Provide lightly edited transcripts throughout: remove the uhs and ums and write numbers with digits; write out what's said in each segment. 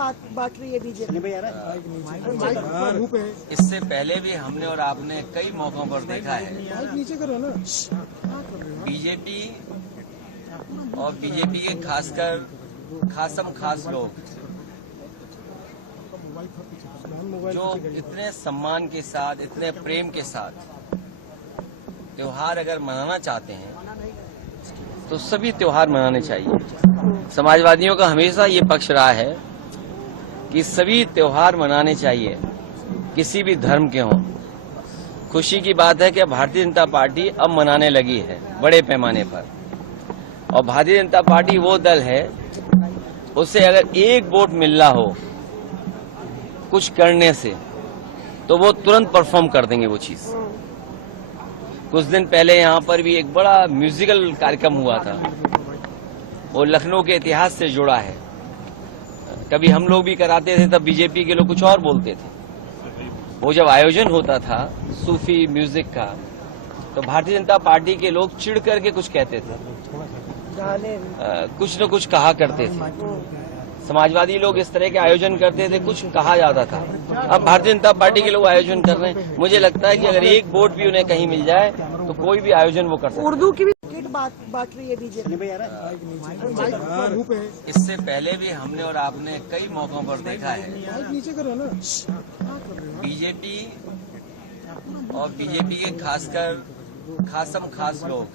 बांट रही है बीजेपी। इससे पहले भी हमने और आपने कई मौकों पर देखा है बीजेपी और बीजेपी के खासकर खास लोग जो इतने सम्मान के साथ, इतने प्रेम के साथ त्योहार अगर मनाना चाहते हैं तो सभी त्योहार मनाने चाहिए। समाजवादियों का हमेशा ये पक्ष रहा है कि सभी त्योहार मनाने चाहिए, किसी भी धर्म के हों। खुशी की बात है कि भारतीय जनता पार्टी अब मनाने लगी है बड़े पैमाने पर, और भारतीय जनता पार्टी वो दल है, उसे अगर एक वोट मिलना हो कुछ करने से तो वो तुरंत परफॉर्म कर देंगे वो चीज। कुछ दिन पहले यहाँ पर भी एक बड़ा म्यूजिकल कार्यक्रम हुआ था, वो लखनऊ के इतिहास से जुड़ा है। कभी हम लोग भी कराते थे, तब बीजेपी के लोग कुछ और बोलते थे। वो जब आयोजन होता था सूफी म्यूजिक का, तो भारतीय जनता पार्टी के लोग चिढ़ करके कुछ कहते थे, कुछ न कुछ कहा करते थे। समाजवादी लोग इस तरह के आयोजन करते थे, कुछ कहा जाता था। अब भारतीय जनता पार्टी के लोग आयोजन कर रहे हैं। मुझे लगता है कि अगर एक वोट भी उन्हें कहीं मिल जाए तो कोई भी आयोजन वो कर सकते हैं। उर्दू की भी बांट रही है बीजेपी। इससे पहले भी हमने और आपने कई मौकों पर देखा है बीजेपी और बीजेपी के खासकर खास लोग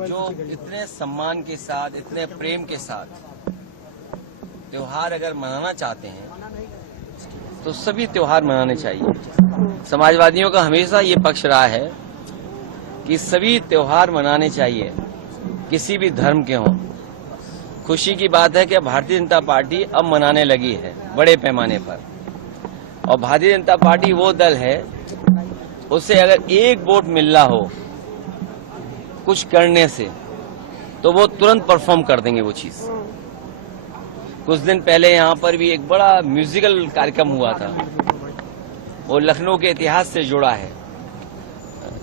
जो इतने सम्मान के साथ, इतने प्रेम के साथ त्योहार अगर मनाना चाहते हैं तो सभी त्योहार मनाने चाहिए। समाजवादियों का हमेशा ये पक्ष रहा है कि सभी त्योहार मनाने चाहिए, किसी भी धर्म के हों। खुशी की बात है कि भारतीय जनता पार्टी अब मनाने लगी है बड़े पैमाने पर, और भारतीय जनता पार्टी वो दल है, उसे अगर एक वोट मिलना हो कुछ करने से तो वो तुरंत परफॉर्म कर देंगे वो चीज। कुछ दिन पहले यहाँ पर भी एक बड़ा म्यूजिकल कार्यक्रम हुआ था, वो लखनऊ के इतिहास से जुड़ा है।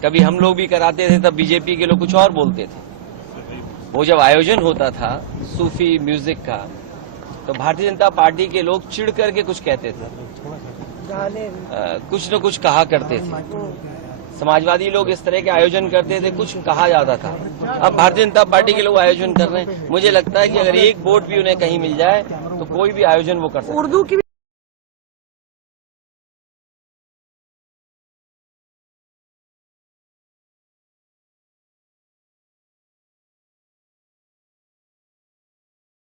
कभी हम लोग भी कराते थे, तब बीजेपी के लोग कुछ और बोलते थे। वो जब आयोजन होता था सूफी म्यूजिक का, तो भारतीय जनता पार्टी के लोग चिढ़ करके कुछ कहते थे, कुछ न कुछ कहा करते थे। समाजवादी लोग इस तरह के आयोजन करते थे, कुछ कहा जाता था। अब भारतीय जनता पार्टी के लोग आयोजन कर रहे हैं। मुझे लगता है कि अगर एक वोट भी उन्हें कहीं मिल जाए तो कोई भी आयोजन वो कर सकते हैं।